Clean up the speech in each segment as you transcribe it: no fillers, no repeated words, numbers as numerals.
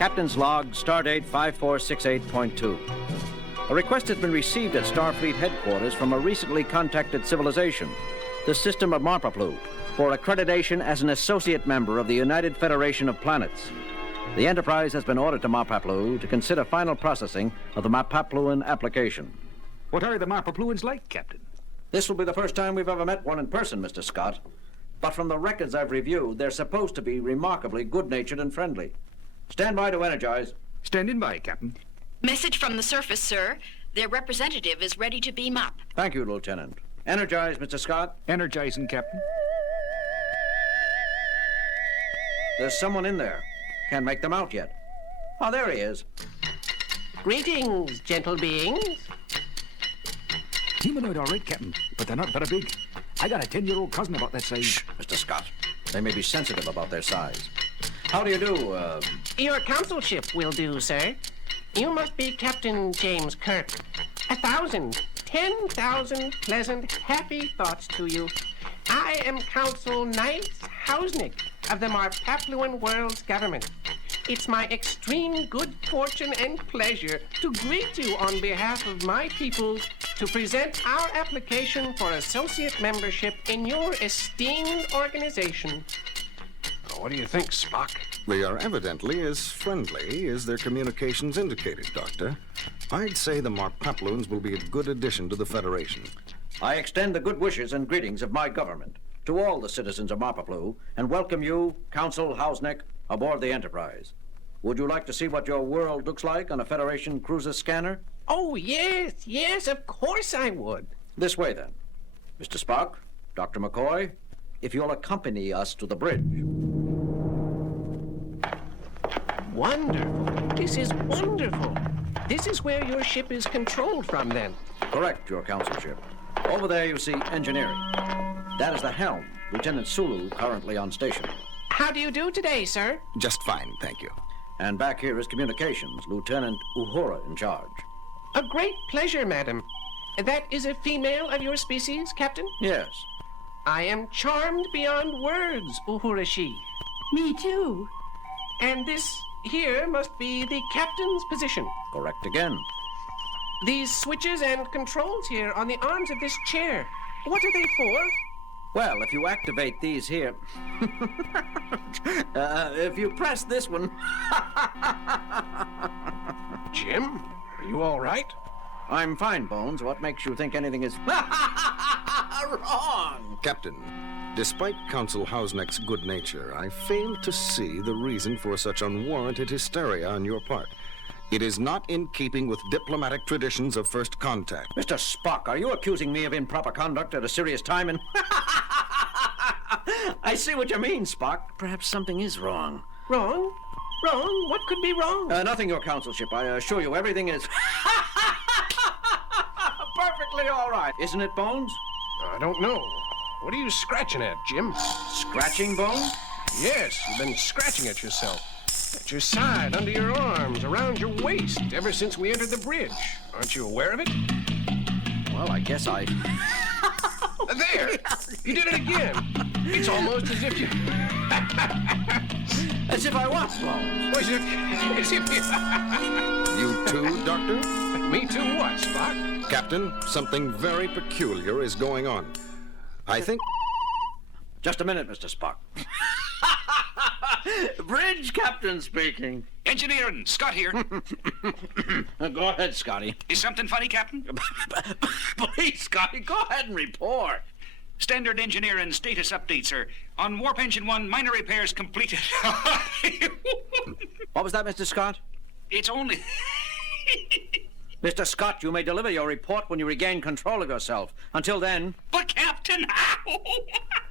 Captain's log, stardate 5468.2. A request has been received at Starfleet headquarters from a recently contacted civilization, the system of Marpaplu, for accreditation as an associate member of the United Federation of Planets. The Enterprise has been ordered to Marpaplu to consider final processing of the Marpapluan application. What are the Marpapluans like, Captain? This will be the first time we've ever met one in person, Mr. Scott. But from the records I've reviewed, they're supposed to be remarkably good-natured and friendly. Stand by to energize. Standing by, Captain. Message from the surface, sir. Their representative is ready to beam up. Thank you, Lieutenant. Energize, Mr. Scott. Energizing, Captain. There's someone in there. Can't make them out yet. Oh, there he is. Greetings, gentle beings. Humanoid, all right, Captain, but they're not very big. I got a 10-year-old cousin about that size. Shh, Mr. Scott. They may be sensitive about their size. How do you do, Your consulship will do, sir. You must be Captain James Kirk. 1,000, 10,000 pleasant, happy thoughts to you. I am Consul Knight Hausnick of the Marpapluan World's government. It's my extreme good fortune and pleasure to greet you on behalf of my people to present our application for associate membership in your esteemed organization. What do you think, Spock? They are evidently as friendly as their communications indicated, Doctor. I'd say the Marpapluans will be a good addition to the Federation. I extend the good wishes and greetings of my government to all the citizens of Marpaplu and welcome you, Consul Hausnick, aboard the Enterprise. Would you like to see what your world looks like on a Federation cruiser scanner? Oh, yes, of course I would. This way, then. Mr. Spock, Dr. McCoy, if you'll accompany us to the bridge. Wonderful. This is wonderful. This is where your ship is controlled from, then. Correct, your consulship. Over there you see engineering. That is the helm, Lieutenant Sulu, currently on station. How do you do today, sir? Just fine, thank you. And back here is communications, Lieutenant Uhura in charge. A great pleasure, madam. That is a female of your species, Captain? Yes. I am charmed beyond words, Uhurashi. Me too. And this here must be the captain's position. Correct again. These switches and controls here on the arms of this chair, what are they for? Well, if you activate these here... if you press this one... Jim, are you all right? I'm fine, Bones. What makes you think anything is... wrong? Captain, despite Consul Hausnick's good nature, I fail to see the reason for such unwarranted hysteria on your part. It is not in keeping with diplomatic traditions of first contact. Mr. Spock, are you accusing me of improper conduct at a serious time and... I see what you mean, Spock. Perhaps something is wrong. Wrong? Wrong? What could be wrong? Nothing, your consulship. I assure you everything is... perfectly all right. Isn't it, Bones? I don't know. What are you scratching at, Jim? Scratching, Bones? Yes, you've been scratching at yourself. At your side, under your arms, around your waist, ever since we entered the bridge. Aren't you aware of it? Well, I guess I... There! You did it again. It's almost as if you... As if I what, Bones? As if you... You too, Doctor? Me too what, Spock? Captain, something very peculiar is going on. I think... Just a minute, Mr. Spock. Bridge captain speaking. Engineering, Scott here. Go ahead, Scotty. Is something funny, Captain? Please, Scotty, go ahead and report. Standard engineering status update, sir. On Warp Engine 1, minor repairs completed. What was that, Mr. Scott? It's only... Mr. Scott, you may deliver your report when you regain control of yourself. Until then... But, Captain, how?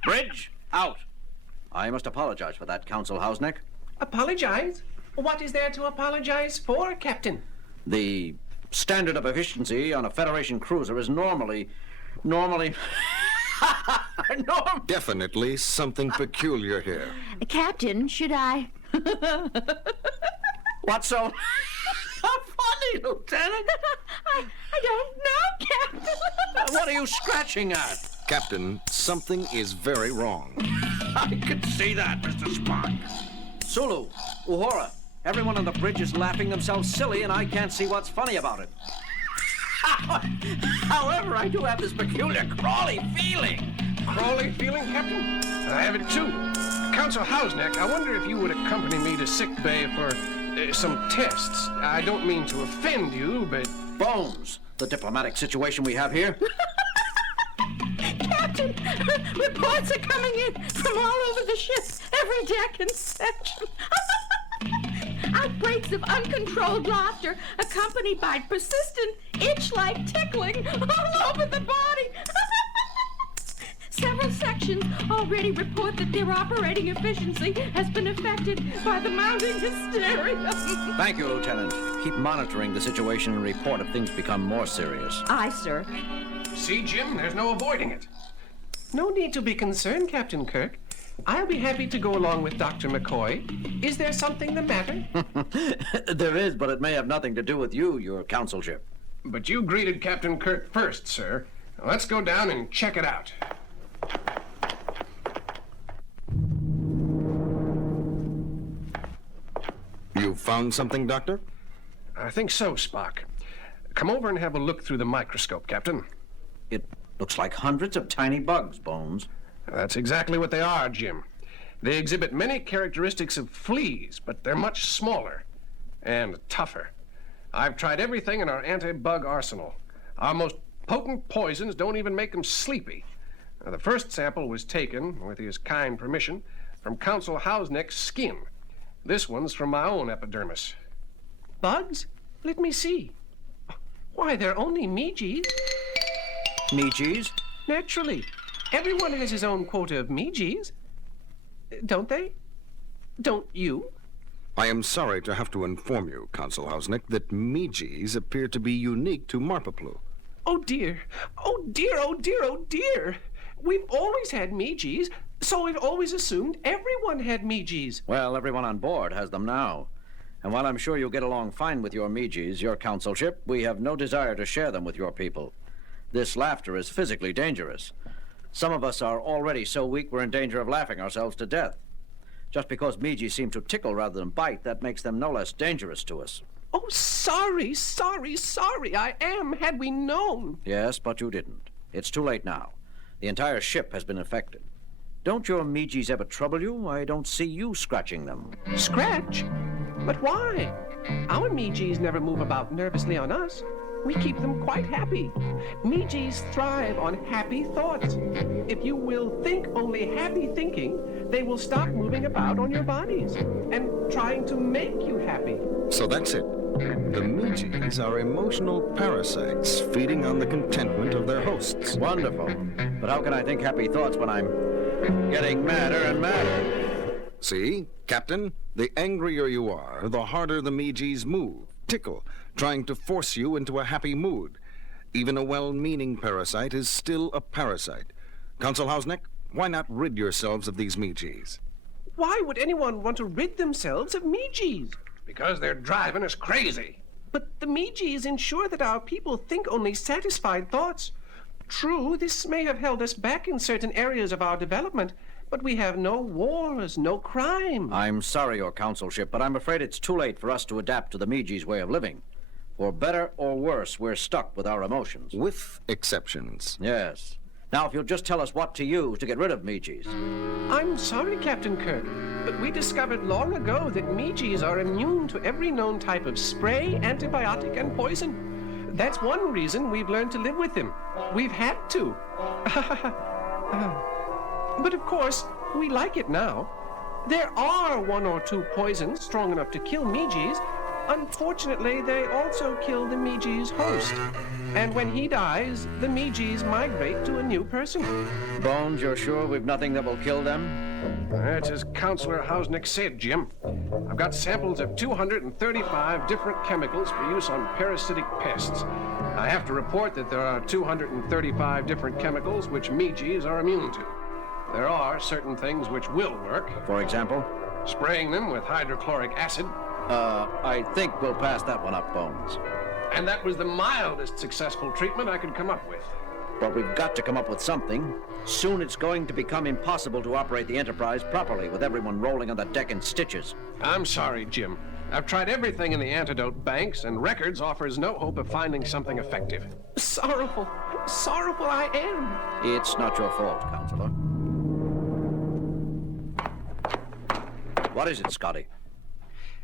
Bridge, out. I must apologize for that, Consul Hausnick. Apologize? What is there to apologize for, Captain? The standard of efficiency on a Federation cruiser is normally... Definitely something peculiar here. Captain, should I? What's so funny, Lieutenant? I don't know, Captain. What are you scratching at? Captain, something is very wrong. I can see that, Mr. Spock. Sulu, Uhura, Everyone on the bridge is laughing themselves silly, and I can't see what's funny about it. However, I do have this peculiar crawly feeling. Crawly feeling, Captain? I have it too. Consul Hausneck, I wonder if you would accompany me to sick bay for some tests. I don't mean to offend you, but... Bones, the diplomatic situation we have here. Captain, reports are coming in from all over the ship, every deck and section. Outbreaks of uncontrolled laughter accompanied by persistent itch-like tickling all over the body. Several sections already report that their operating efficiency has been affected by the mounting hysteria. Thank you, Lieutenant. Keep monitoring the situation and report if things become more serious. Aye, sir. See, Jim, there's no avoiding it. No need to be concerned, Captain Kirk. I'll be happy to go along with Dr. McCoy. Is there something the matter? There is, but it may have nothing to do with you, your consulship. But you greeted Captain Kirk first, sir. Let's go down and check it out. You found something, Doctor? I think so, Spock. Come over and have a look through the microscope, Captain. It looks like hundreds of tiny bugs, Bones. That's exactly what they are, Jim. They exhibit many characteristics of fleas, but they're much smaller and tougher. I've tried everything in our anti-bug arsenal. Our most potent poisons don't even make them sleepy. Now, the first sample was taken, with his kind permission, from Consul Hausneck's skin. This one's from my own epidermis. Bugs? Let me see. Why, they're only Meegees. Meegees? Naturally. Everyone has his own quota of Meegees. Don't they? Don't you? I am sorry to have to inform you, Consul Hausneck, that Meegees appear to be unique to Marpaplu. Oh, dear. Oh, dear, oh, dear, oh, dear. We've always had Meegees, so we've always assumed everyone had Meegees. Well, everyone on board has them now. And while I'm sure you'll get along fine with your Meegees, your consulship, we have no desire to share them with your people. This laughter is physically dangerous. Some of us are already so weak we're in danger of laughing ourselves to death. Just because Meegees seem to tickle rather than bite, that makes them no less dangerous to us. Oh, sorry, sorry, sorry, I am, had we known. Yes, but you didn't. It's too late now. The entire ship has been affected. Don't your Meegees ever trouble you? I don't see you scratching them. Scratch? But why? Our Meegees never move about nervously on us. We keep them quite happy. Meegees thrive on happy thoughts. If you will think only happy thinking, they will stop moving about on your bodies and trying to make you happy. So that's it. The Meegees are emotional parasites feeding on the contentment of their hosts. Wonderful. But how can I think happy thoughts when I'm getting madder and madder? See, Captain, the angrier you are, the harder the Meegees move, tickle, trying to force you into a happy mood. Even a well-meaning parasite is still a parasite. Consul Hausneck, why not rid yourselves of these Meegees? Why would anyone want to rid themselves of Meegees? Because they're driving us crazy. But the Meegees ensure that our people think only satisfied thoughts. True, this may have held us back in certain areas of our development, but we have no wars, no crime. I'm sorry, your consulship, but I'm afraid it's too late for us to adapt to the Meegees' way of living. For better or worse, we're stuck with our emotions. With exceptions. Yes. Now, if you'll just tell us what to use to get rid of Meegees. I'm sorry, Captain Kirk, but we discovered long ago that Meegees are immune to every known type of spray, antibiotic, and poison. That's one reason we've learned to live with them. We've had to. But of course, we like it now. There are one or two poisons strong enough to kill Meegees. Unfortunately, they also kill the Meegees' host. And when he dies, the Meegees migrate to a new person. Bones, you're sure we've nothing that will kill them? That's as Counselor Hausneck said, Jim. I've got samples of 235 different chemicals for use on parasitic pests. I have to report that there are 235 different chemicals which Meegees are immune to. There are certain things which will work. For example? Spraying them with hydrochloric acid. I think we'll pass that one up, Bones. And that was the mildest successful treatment I could come up with. But we've got to come up with something. Soon it's going to become impossible to operate the Enterprise properly with everyone rolling on the deck in stitches. I'm sorry, Jim. I've tried everything in the antidote banks, and records offers no hope of finding something effective. Sorrowful I am. It's not your fault, Counselor. What is it, Scotty?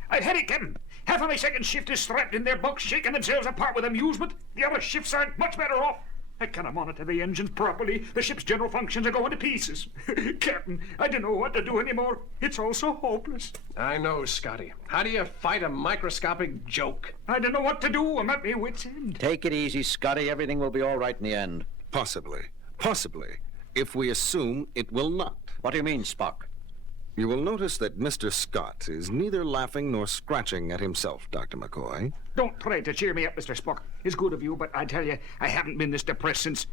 I've had it, Captain. Half of my second shift is strapped in their bunks, shaking themselves apart with amusement. The other shifts aren't much better off. I cannot monitor the engines properly. The ship's general functions are going to pieces. Captain, I don't know what to do anymore. It's all so hopeless. I know, Scotty. How do you fight a microscopic joke? I don't know what to do. I'm at my wit's end. Take it easy, Scotty. Everything will be all right in the end. Possibly. Possibly. If we assume it will not. What do you mean, Spock? You will notice that Mr. Scott is neither laughing nor scratching at himself, Dr. McCoy. Don't try to cheer me up, Mr. Spock. It's good of you, but I tell you, I haven't been this depressed since...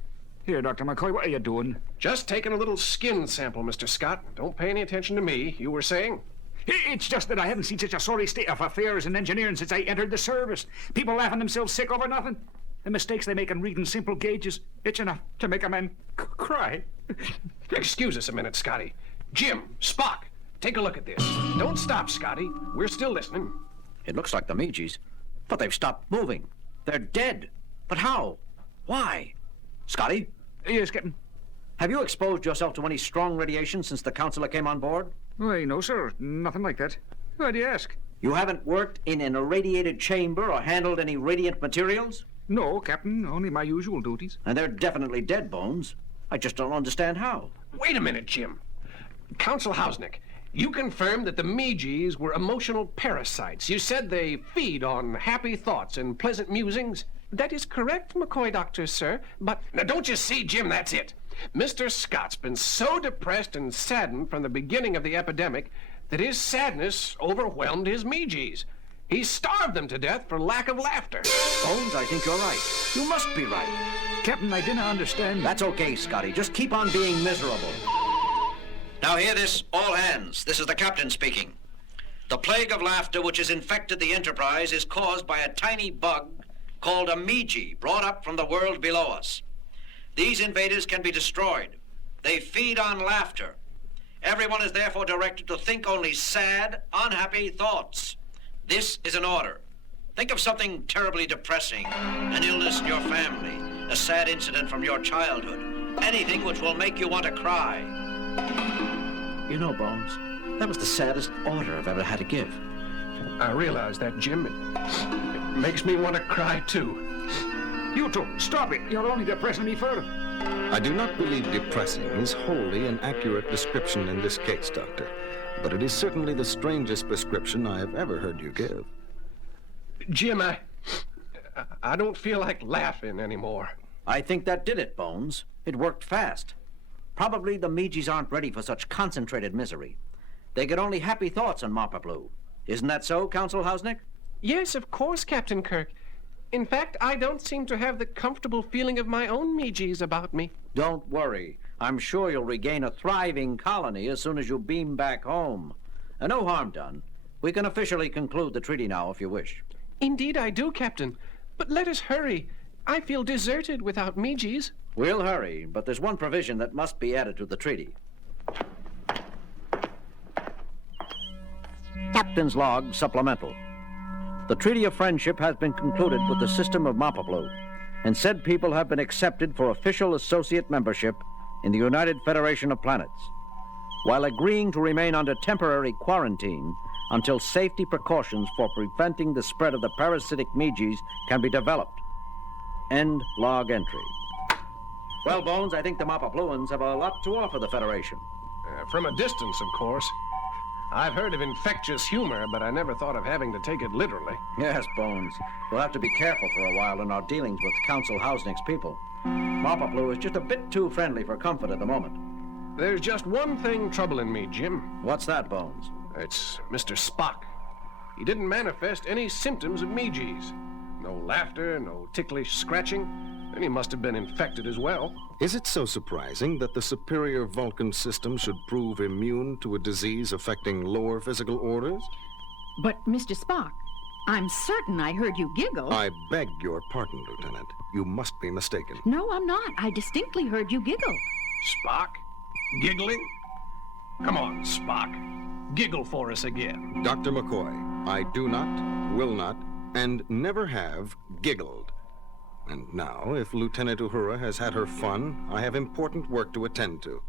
Here, Dr. McCoy, what are you doing? Just taking a little skin sample, Mr. Scott. Don't pay any attention to me. You were saying? It's just that I haven't seen such a sorry state of affairs in engineering since I entered the service. People laughing themselves sick over nothing. The mistakes they make in reading simple gauges, it's enough to make a man cry. Excuse us a minute, Scotty. Jim, Spock, take a look at this. Don't stop, Scotty. We're still listening. It looks like the Meegees, but they've stopped moving. They're dead. But how? Why? Scotty? Yes, Captain. Have you exposed yourself to any strong radiation since the counselor came on board? Why, no, sir. Nothing like that. Why do you ask? You haven't worked in an irradiated chamber or handled any radiant materials? No, Captain. Only my usual duties. And they're definitely dead, Bones. I just don't understand how. Wait a minute, Jim. Counsel Hausnick, you confirmed that the Meegees were emotional parasites. You said they feed on happy thoughts and pleasant musings. That is correct, McCoy Doctor, sir, but... Now, don't you see, Jim, that's it. Mr. Scott's been so depressed and saddened from the beginning of the epidemic that his sadness overwhelmed his Meegees. He starved them to death for lack of laughter. Bones, I think you're right. You must be right. Captain, I didn't understand. That's okay, Scotty. Just keep on being miserable. Now hear this, all hands. This is the captain speaking. The plague of laughter which has infected the Enterprise is caused by a tiny bug called a Meegee, brought up from the world below us. These invaders can be destroyed. They feed on laughter. Everyone is therefore directed to think only sad, unhappy thoughts. This is an order. Think of something terribly depressing, an illness in your family, a sad incident from your childhood, anything which will make you want to cry. You know, Bones, that was the saddest order I've ever had to give. I realize that, Jim. It makes me want to cry, too. You two, stop it. You're only depressing me further. I do not believe depressing is wholly an accurate description in this case, Doctor. But it is certainly the strangest prescription I have ever heard you give. Jim, I don't feel like laughing anymore. I think that did it, Bones. It worked fast. Probably the Meegees aren't ready for such concentrated misery. They get only happy thoughts on Marpaplu. Isn't that so, Counsel Hausnick? Yes, of course, Captain Kirk. In fact, I don't seem to have the comfortable feeling of my own Meegees about me. Don't worry. I'm sure you'll regain a thriving colony as soon as you beam back home. And no harm done. We can officially conclude the treaty now, if you wish. Indeed I do, Captain. But let us hurry. I feel deserted without Meegees. We'll hurry, but there's one provision that must be added to the treaty. Captain's Log Supplemental. The Treaty of Friendship has been concluded with the system of Marpaplu, and said people have been accepted for official associate membership in the United Federation of Planets, while agreeing to remain under temporary quarantine until safety precautions for preventing the spread of the parasitic Meegees can be developed. End log entry. Well, Bones, I think the Marpapluans have a lot to offer the Federation. From a distance, of course. I've heard of infectious humor, but I never thought of having to take it literally. Yes, Bones. We'll have to be careful for a while in our dealings with Counsel Hausnick's people. Marpaplu is just a bit too friendly for comfort at the moment. There's just one thing troubling me, Jim. What's that, Bones? It's Mr. Spock. He didn't manifest any symptoms of Meegees. No laughter, no ticklish scratching, and he must have been infected as well. Is it so surprising that the superior Vulcan system should prove immune to a disease affecting lower physical orders? But, Mr. Spock, I'm certain I heard you giggle. I beg your pardon, Lieutenant. You must be mistaken. No, I'm not. I distinctly heard you giggle. Spock? Giggling? Come on, Spock. giggle for us again. Dr. McCoy, I do not, will not, and never have giggled. And now, if Lieutenant Uhura has had her fun, I have important work to attend to.